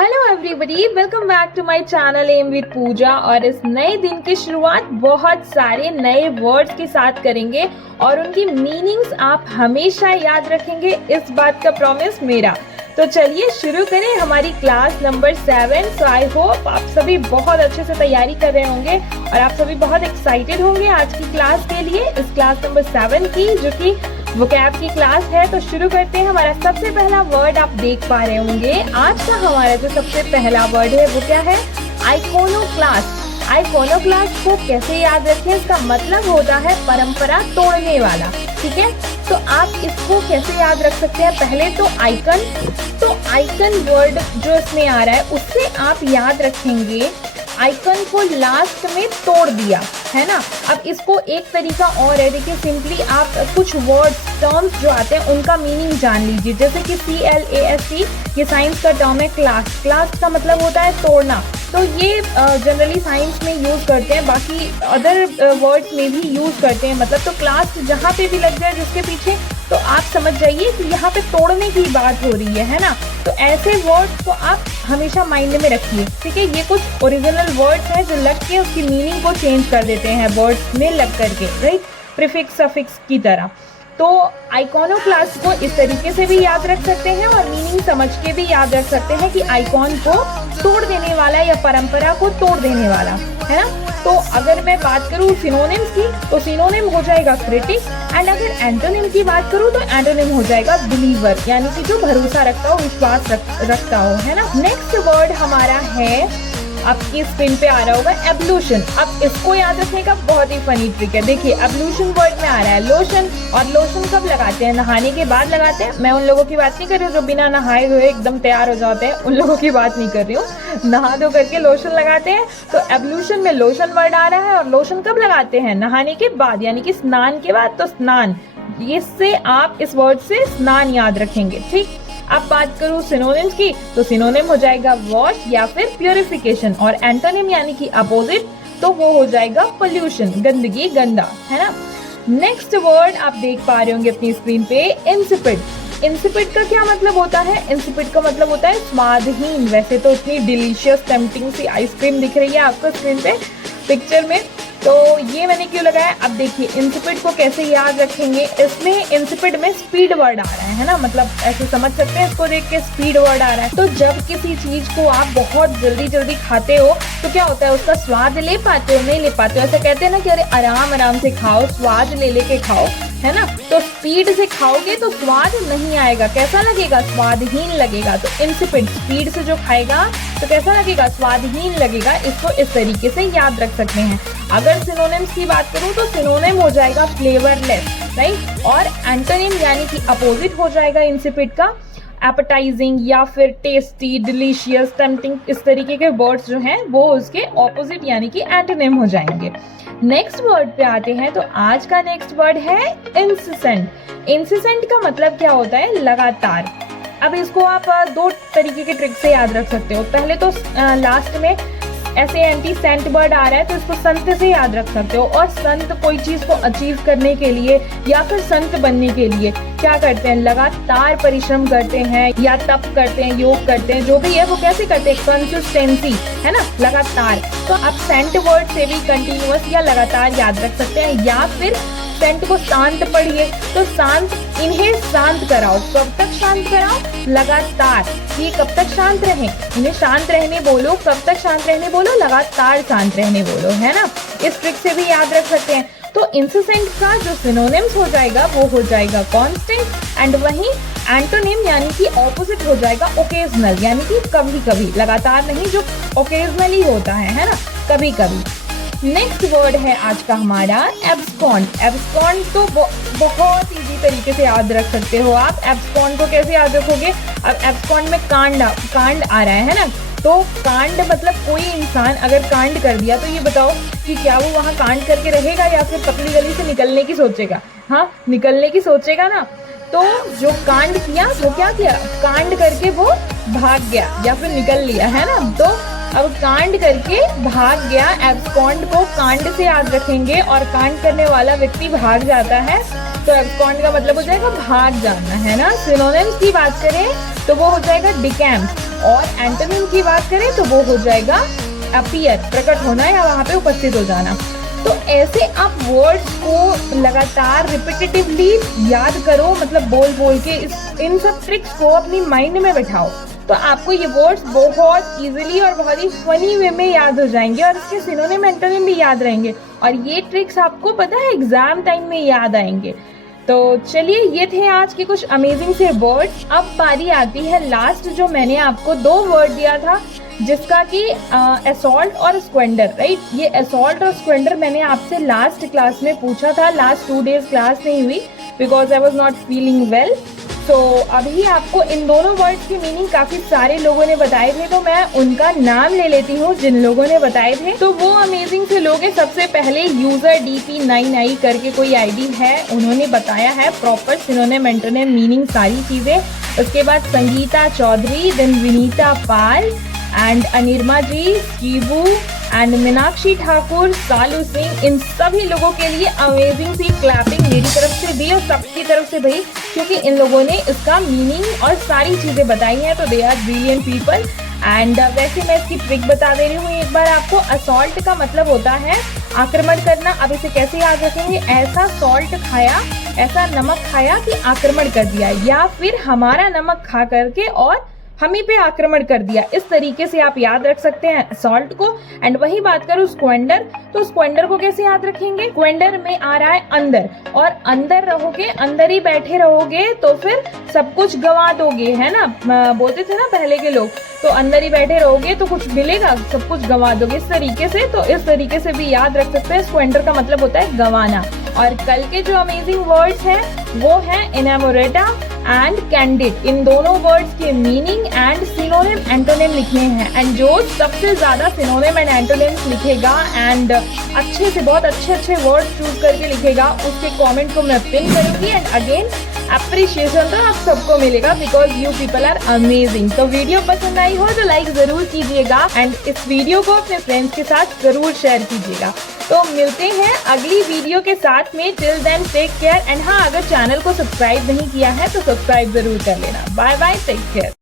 Hello everybody, welcome back to my channel am with Pooja. और इस नए दिन की शुरुआत बहुत सारे नए वर्ड्स के साथ करेंगे और उनकी मीनिंग्स आप हमेशा याद रखेंगे, इस बात का प्रॉमिस मेरा। तो चलिए शुरू करें हमारी class number 7। So I hope आप सभी बहुत अच्छे से तैयारी कर रहे होंगे और आप सभी बहुत एक्साइटेड होंगे आज की क्लास के लिए, इस क्लास नंबर 7 की, जो कि वोकैब की क्लास है। तो शुरू करते हैं। हमारा सबसे पहला वर्ड आप देख पा रहे होंगे। आज का हमारा जो सबसे पहला वर्ड है वो क्या है? आइकोनोक्लास्ट। आइकोनोक्लास्ट को कैसे याद रखें? इसका मतलब होता है परंपरा तोड़ने वाला। ठीक है, तो आप इसको कैसे याद रख सकते हैं? पहले तो आइकन वर्ड जो इसमें आ रहा है उससे आप याद रखेंगे आइकन को लास्ट में तोड़ दिया, है ना। अब इसको एक तरीका और है, देखिए सिंपली आप कुछ वर्ड्स टर्म्स जो आते हैं उनका मीनिंग जान लीजिए। जैसे कि CLAST, ये साइंस का टर्म है। क्लास्ट का मतलब होता है तोड़ना, तो ये जनरली साइंस में यूज़ करते हैं, बाकी अदर वर्ड्स में भी यूज़ करते हैं। मतलब तो क्लास जहाँ पे भी लग जाए जिसके पीछे, तो आप समझ जाइए कि यहाँ पे तोड़ने की बात हो रही है ना। तो ऐसे वर्ड्स को आप हमेशा माइंड में रखिए। ठीक है, ये कुछ ओरिजिनल वर्ड्स हैं जो लग के उसकी मीनिंग को चेंज कर देते हैं वर्ड्स में लग करके, राइट, प्रीफिक्स सफिक्स की तरह। तो आइकोनोक्लास्ट को इस तरीके से भी याद रख सकते हैं और मीनिंग समझ के भी याद रख सकते हैं कि आइकॉन को तोड़ देने वाला या परंपरा को तोड़ देने वाला, है ना। तो अगर मैं बात करूँ सिनोनिम्स की, तो सिनोनिम हो जाएगा क्रिटिक, एंड अगर एंटोनिम की बात करूँ तो एंटोनिम हो जाएगा बिलीवर, यानी कि जो भरोसा रखता हो, विश्वास रखता हो, है ना। नेक्स्ट वर्ड हमारा है, आपकी स्क्रीन पे आ रहा होगा, एवोल्यूशन। अब इसको याद रखने का बहुत ही फनी ट्रिक है। देखिए एवोल्यूशन वर्ड में आ रहा है लोशन, और लोशन कब लगाते हैं? नहाने के बाद लगाते हैं। मैं उन लोगों की बात नहीं कर रही हूँ जो बिना नहाए हुए एकदम तैयार हो जाते हैं, उन लोगों की बात नहीं कर रही हूँ। नहा धो करके लोशन लगाते हैं, तो एवोल्यूशन में लोशन वर्ड आ रहा है। और लोशन कब लगाते हैं? नहाने के बाद, यानी कि स्नान के बाद। तो स्नान, इससे आप इस वर्ड से स्नान याद रखेंगे। ठीक, अब बात करूँ सिनोनिम्स की, तो सिनोनिम हो जाएगा वॉश या फिर प्योरिफिकेशन, और एंटोनिम यानी कि अपोजिट, तो वो हो जाएगा पोल्यूशन, गंदगी, गंदा, है ना। नेक्स्ट वर्ड आप देख पा रहे होंगे अपनी स्क्रीन पे, इंसिपिड। इंसिपिड का क्या मतलब होता है? इंसिपिड का मतलब होता है स्वादहीन। वैसे तो इतनी डिलीशियस टेम्पटिंग सी आइसक्रीम दिख रही है आपको स्क्रीन पे पिक्चर में, तो ये मैंने क्यों लगाया? अब देखिए इंसिपिड को कैसे याद रखेंगे। इसमें इंसिपिड में स्पीड वर्ड आ रहा है ना, मतलब ऐसे समझ सकते हैं इसको देख के, स्पीड वर्ड आ रहा है। तो जब किसी चीज को आप बहुत जल्दी जल्दी खाते हो तो क्या होता है, उसका स्वाद ले पाते हो? नहीं ले पाते हो। ऐसा कहते हैं ना कि अरे आराम आराम से खाओ, स्वाद ले लेके खाओ, है ना। तो स्पीड से खाओगे तो स्वाद नहीं आएगा, कैसा लगेगा? स्वादहीन लगेगा। तो इंसिपिड, स्पीड से जो खाएगा तो कैसा लगेगा? स्वादहीन लगेगा। इसको इस तरीके से याद रख सकते हैं। अगर सिनोनिम्स की बात करूं तो सिनोनिम हो जाएगा फ्लेवरलेस, राइट, और एंटोनिम यानी कि अपोजिट हो जाएगा इंसिपिड का एपेटाइजिंग या फिर टेस्टी, डिलीशियस, टेम्पटिंग, इस तरीके के वर्ड्स जो हैं वो उसके ऑपोजिट यानी कि एंटोनिम हो जाएंगे। नेक्स्ट वर्ड पे आते हैं, तो आज का नेक्स्ट वर्ड है इंसिसेंट। इंसिसेंट का मतलब क्या होता है? लगातार। अब इसको आप दो तरीके के ट्रिक से याद रख सकते हो। पहले तो लास्ट में सेंट वर्ड आ रहा है, तो इसको संत से याद रख सकते हो। और संत कोई चीज को अचीव करने के लिए या फिर संत बनने के लिए क्या करते हैं? लगातार परिश्रम करते हैं, या तप करते हैं, योग करते हैं, जो भी है वो कैसे करते हैं? कंसिस्टेंसी, है ना, लगातार। तो आप सेंट वर्ड से भी कंटिन्यूअस या लगातार याद रख सकते हैं। या फिर सेंट को शांत पढ़िए, तो शांत, इन्हें शांत कराओ। कब तक शांत कराओ? लगातार। ये कब तक शांत रहे? इन्हें शांत रहने बोलो। कब तक शांत रहने बोलो? लगातार शांत रहने बोलो, है ना। इस ट्रिक से भी याद रख सकते हैं। तो इंसिसेंट का जो सिनोनिम्स हो जाएगा वो हो जाएगा कांस्टेंट, एंड वहीं एंटोनिम यानी कि ऑपोजिट हो जाएगा ओकेजनल, यानी कि कभी कभी, लगातार नहीं, जो ओकेजनली होता है ना, कभी कभी। नेक्स्ट वर्ड है आज का हमारा एब्सकॉन्ड। एब्सकॉन्ड तो बहुत इजी तरीके से याद रख सकते हो आप। एब्सकॉन्ड को कैसे याद रखोगे? अब एब्सकॉन्ड में कांड आ रहा है ना, तो कांड मतलब कोई इंसान अगर कांड कर दिया, तो ये बताओ कि क्या वो वहाँ कांड करके रहेगा या फिर पतली गली से निकलने की सोचेगा? हाँ, निकलने की सोचेगा ना। तो जो कांड किया वो क्या किया? कांड करके वो भाग गया या फिर निकल लिया, है ना। तो अब कांड करके भाग गया, एब्सकॉन्ड को कांड से याद रखेंगे, और कांड करने वाला व्यक्ति भाग जाता है, तो एब्सकॉन्ड का मतलब हो जाएगा भाग जाना, है ना। सिनोनिम्स की बात करें तो वो हो जाएगा डिकैम्प। और एंटोनिम की बात करें तो वो हो जाएगा अपीयर, प्रकट होना या वहाँ पे उपस्थित हो जाना। तो ऐसे आप वर्ड्स को लगातार रिपीटेटिवली याद करो, मतलब बोल बोल के इन सब ट्रिक्स को अपनी माइंड में बैठाओ, तो आपको ये वर्ड्स बहुत इजीली और बहुत ही फनी वे में याद हो जाएंगे और इसके सिनोनिम एंटोनिम भी याद रहेंगे। और ये ट्रिक्स आपको पता है एग्जाम टाइम में याद आएंगे। तो चलिए, ये थे आज के कुछ अमेजिंग से वर्ड्स। अब बारी आती है लास्ट, जो मैंने आपको 2 वर्ड दिया था, जिसका कि असॉल्ट और स्क्वेंडर, राइट। ये असॉल्ट और स्क्वेंडर मैंने आपसे लास्ट क्लास में पूछा था, लास्ट 2 डेज क्लास नहीं हुई because I was not feeling well. तो अभी आपको इन दोनों वर्ड्स की मीनिंग काफ़ी सारे लोगों ने बताए थे, तो मैं उनका नाम ले लेती हूँ जिन लोगों ने बताए थे। तो वो अमेजिंग से लोग हैं। सबसे पहले यूजर DP9i करके कोई आईडी है, उन्होंने बताया है प्रॉपर सिनोनिम एंटोनिम मीनिंग सारी चीज़ें। उसके बाद Sangeeta Chaudhary, then Vinita Pal and Anirma ji, Kibu and Meenakshi Thakur, Salu Singh, इन सभी लोगों के लिए अमेजिंग सी क्लैपिंग मेरी तरफ से भी और सबकी तरफ से भाई, क्योंकि इन लोगों ने इसका मीनिंग और सारी चीज़ें बताई हैं। तो they are brilliant people. And वैसे मैं इसकी ट्रिक बता दे रही हूँ एक बार आपको। असॉल्ट का मतलब होता है आक्रमण करना। अब इसे कैसे याद रखेंगे? ऐसा सॉल्ट खाया, ऐसा नमक खाया कि आक्रमण कर दिया, या फिर हमारा नमक खा करके और हमी पे आक्रमण कर दिया। इस तरीके से आप याद रख सकते हैं सॉल्ट को। एंड वही बात करूँ स्क्वेंडर, तो स्क्वेंडर को कैसे याद रखेंगे? स्क्वेंडर में आ रहा है अंदर, और अंदर रहोगे, अंदर ही बैठे रहोगे तो फिर सब कुछ गंवा दोगे, है ना, बोलते थे ना पहले के लोग। तो अंदर ही बैठे रहोगे तो कुछ मिलेगा, सब कुछ गंवा दोगे, इस तरीके से। तो इस तरीके से भी याद रख सकते हैं। स्क्वेंडर का मतलब होता है गंवाना। और कल के जो अमेजिंग वर्ड्स हैं वो है इनामोरेटा एंड कैंडिड। इन दोनों वर्ड्स के मीनिंग एंड सिनोनिम एंटोनिम लिखने हैं। एंड जो सबसे ज्यादा सिनोनिम एंड एंटोनिम्स लिखेगा एंड अच्छे से बहुत अच्छे वर्ड्स चूज करके लिखेगा, उसके कमेंट को मैं पिन करूंगी। एंड अगेन अप्रिशिएशन तो आप सबको मिलेगा because you people are amazing. तो वीडियो पसंद आई हो तो लाइक जरूर कीजिएगा एंड इस वीडियो को अपने फ्रेंड्स के साथ जरूर शेयर कीजिएगा। तो मिलते हैं अगली वीडियो के साथ में। Till then take care. And हाँ, अगर चैनल को सब्सक्राइब नहीं किया है तो सब्सक्राइब जरूर कर लेना। Bye bye, take care.